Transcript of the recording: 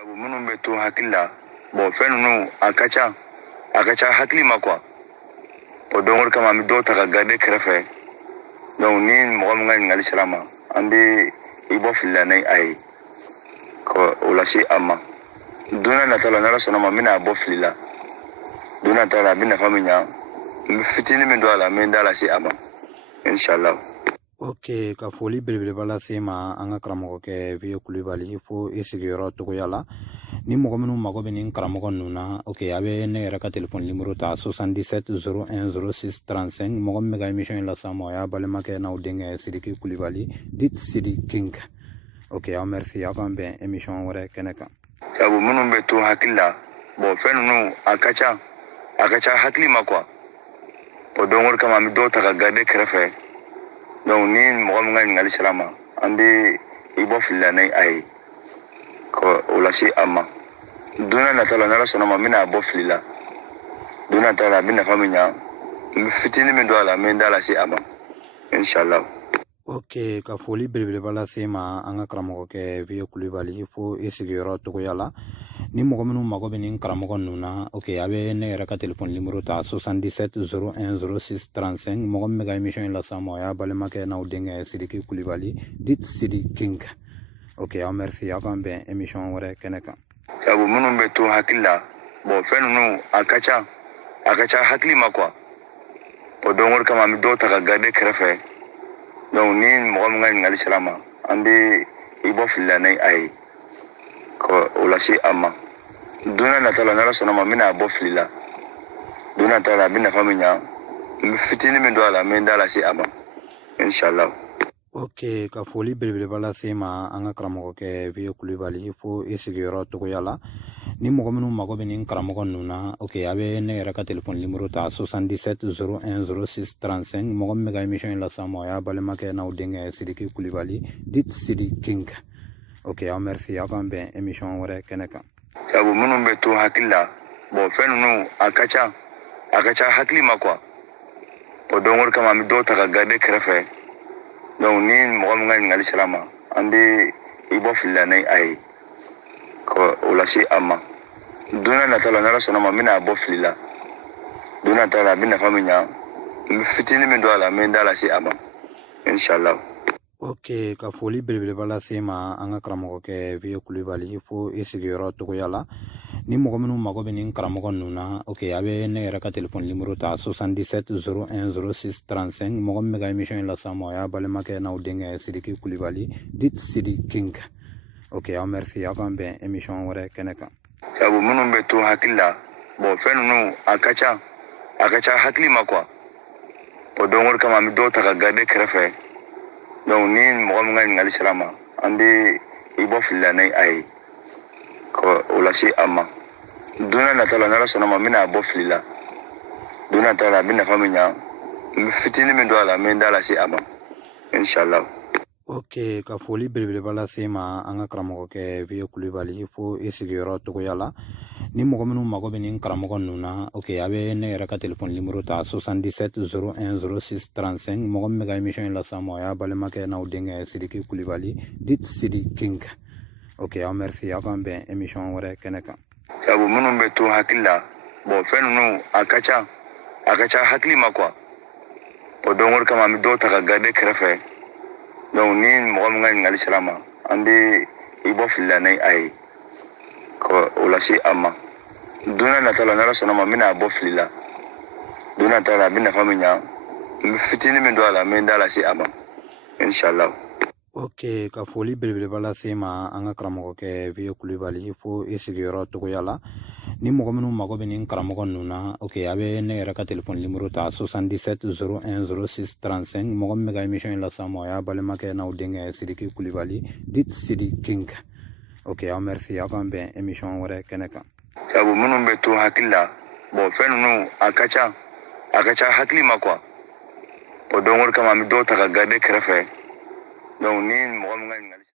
sabu minnu bɛ to hakili la bon fɛn ninnu a ka ca hakili ma quoi o don o kama an bɛ dɔw ta ka garder kɛrɛfɛ donc ni mɔgɔ min ka ɲininkali sera ma an bɛ i bɔ fili la ni a ye ka o lase a ma don n'a nataw la n'Ala sɔnna ma n bɛna bɔ fili la don n'a nataw la a bɛ nafa min ɲa n bɛ fitinin min don a la n bɛ n da lase a ma inshallah. Ok, ka foli belebeleba lase ma an ka karamɔgɔkɛ Vieux Kulibali fo i sigiyɔrɔ togoya la ni mɔgɔ minnu mago bɛ nin karamɔgɔ ninnu na ok a bɛ ne yɛrɛ ka telefɔni nimero ta 77 01 06 35 mɔgɔ min bɛ ka émission in las'an ma o y'a balimakɛ n'aw denkɛ Sidiki Kulibali dit Sidi King. Ok aw merci aw k'an bɛn émission wɛrɛ kɛnɛ kan. Sabu minnu bɛ to hakili la bon fɛn ninnu a ka ca hakili ma quoi o don o kama an bɛ dɔw ta ka garder kɛrɛfɛ donc ni mɔgɔ min ka ɲininkali sera ma an bɛ i bɔ fili la ni a ye ka o lase a ma don n'a nataw la n'Ala sɔnna ma n bɛna bɔ fili la don n'a nataw la a bɛ nafa min ɲa n bɛ fitinin min don a la n bɛ n da lase a ma inshallah. Ok ka foli belebeleba lase ma an ka karamɔgɔkɛ Vieux Kulibali fo i sigiyɔrɔ togoya la ni mɔgɔ minnu mago bɛ nin karamɔgɔ ninnu na ok a bɛ ne yɛrɛ ka telefɔni nimero ta 77 01 06 35 mɔgɔ min bɛ ka émission in las'an ma o y'a balimakɛ n'aw denkɛ Sidiki Kulibali dit Sidi King. Ok aw merci aw k'an bɛn émission wɛrɛ kɛnɛ kan. Sabu minnu bɛ to hakili la bon fɛn ninnu a ka ca hakili ma quoi o don o kama an bɛ dɔw ta ka garder kɛrɛfɛ donc ni mɔgɔ min ka ɲininkali sera ma an bɛ i bɔ fili la ni a ye ka o lase a ma don n'a nataw la n'Ala sɔnna ma n bɛna bɔ fili la don n'a nataw la a bɛ nafa min ɲa n bɛ fitinin min don a la n bɛ n da lase a ma inshallah. Ok ka foli belebeleba lase ma an ka karamɔgɔkɛ Vieux Kulibali fo i sigiyɔrɔ togoya la ni mɔgɔ minnu mago bɛ nin karamɔgɔ ninnu na ok a bɛ ne yɛrɛ ka telefɔni nimero ta 77 01 06 35 mɔgɔ min bɛ ka émission in las'an ma o y'a balimakɛ n'aw denkɛ Sidiki Kulibali dit Sidi King. Ok aw merci aw k'an bɛn émission wɛrɛ kɛnɛ kan. Sabu minnu bɛ to hakili la bon fɛn ninnu a ka ca hakili ma quoi o don o kama an bɛ dɔw ta ka garder kɛrɛfɛ donc ni mɔgɔ min ka ɲininkali sera ma an bɛ i bɔ fili la ni a ye ka o lase a ma don n'a nataw la n'Ala sɔnna ma n bɛna bɔ fili la don n'a nataw la a bɛ nafa min ɲa n bɛ fitinin min don a la n bɛ n da lase a ma inshallah. Ok ka foli belebeleba lase ma an ka karamɔgɔkɛ Vieux Kulibali fo i sigiyɔrɔ togoya la ni mɔgɔ minnu mago bɛ nin karamɔgɔ ninnu na ok a bɛ ne yɛrɛ ka telefɔni nimero ta 77 01 06 35 mɔgɔ min bɛ ka émission in las'an ma o y'a balimakɛ n'aw denkɛ Sidiki Kulibali dit Sidi King. Ok aw merci aw k'an bɛn émission wɛrɛ kɛnɛ kan. Sabu minnu bɛ to hakili la bon fɛn ninnu a ka ca hakili ma quoi o don o kama an bɛ dɔw ta ka garder kɛrɛfɛ donc ni mɔgɔ min ka ɲininkali sera ma an bɛ i bɔ fili la ni a ye ka o lase a ma don n'a nataw la n'Ala sɔnna ma n bɛna bɔ fili la don n'a nataw la a bɛ nafa min ɲa n bɛ fitinin min don a la n bɛ n da lase a ma inshallah. Ok ka foli belebeleba lase ma an ka karamɔgɔkɛ Vieux Kulibali fo i sigiyɔrɔ togoya la ni mɔgɔ minnu mago bɛ nin karamɔgɔ ninnu na ok a bɛ ne yɛrɛ ka telefɔni nimero ta 77 01 06 35 mɔgɔ min bɛ ka émission in las'an ma o y'a balimakɛ n'aw denkɛ Sidiki Kulibali dit Sidi King. Ok aw merci aw k'an bɛn émission wɛrɛ kɛnɛ kan. Sabu minnu bɛ to hakili la bon fɛn ninnu a ka ca hakili ma quoi o don o kama an bɛ dɔw ta ka garder kɛrɛfɛ donc ni mɔgɔ min ka ɲininkali sera ma an bɛ i bɔ fili la ni a ye ka o lase a ma don n'a nataw la n'Ala sɔnna ma n bɛna bɔ fili la don n'a nataw la a bɛ nafa min ɲa n bɛ fitinin min don a la n bɛ n da lase a ma inshallah. Ok ka foli belebeleba lase ma an ka karamɔgɔkɛ Vieux Kulibali fo i sigiyɔrɔ togoya la ni mɔgɔ minnu mago bɛ nin karamɔgɔ ninnu na ok a bɛ ne yɛrɛ ka telefɔni nimero ta 77 01 06 35 mɔgɔ min bɛ ka émission in las'an ma o y'a balimakɛ n'aw denkɛ Sidiki Kulibali dit Sidi King. Ok aw merci aw k'an bɛn émission wɛrɛ kɛnɛ kan. Sabu minnu bɛ to hakili la bon fɛn ninnu a ka ca hakili ma quoi o don o kama an bɛ dɔw ta ka garder kɛrɛfɛ donc ni mɔgɔ min ka ɲininkali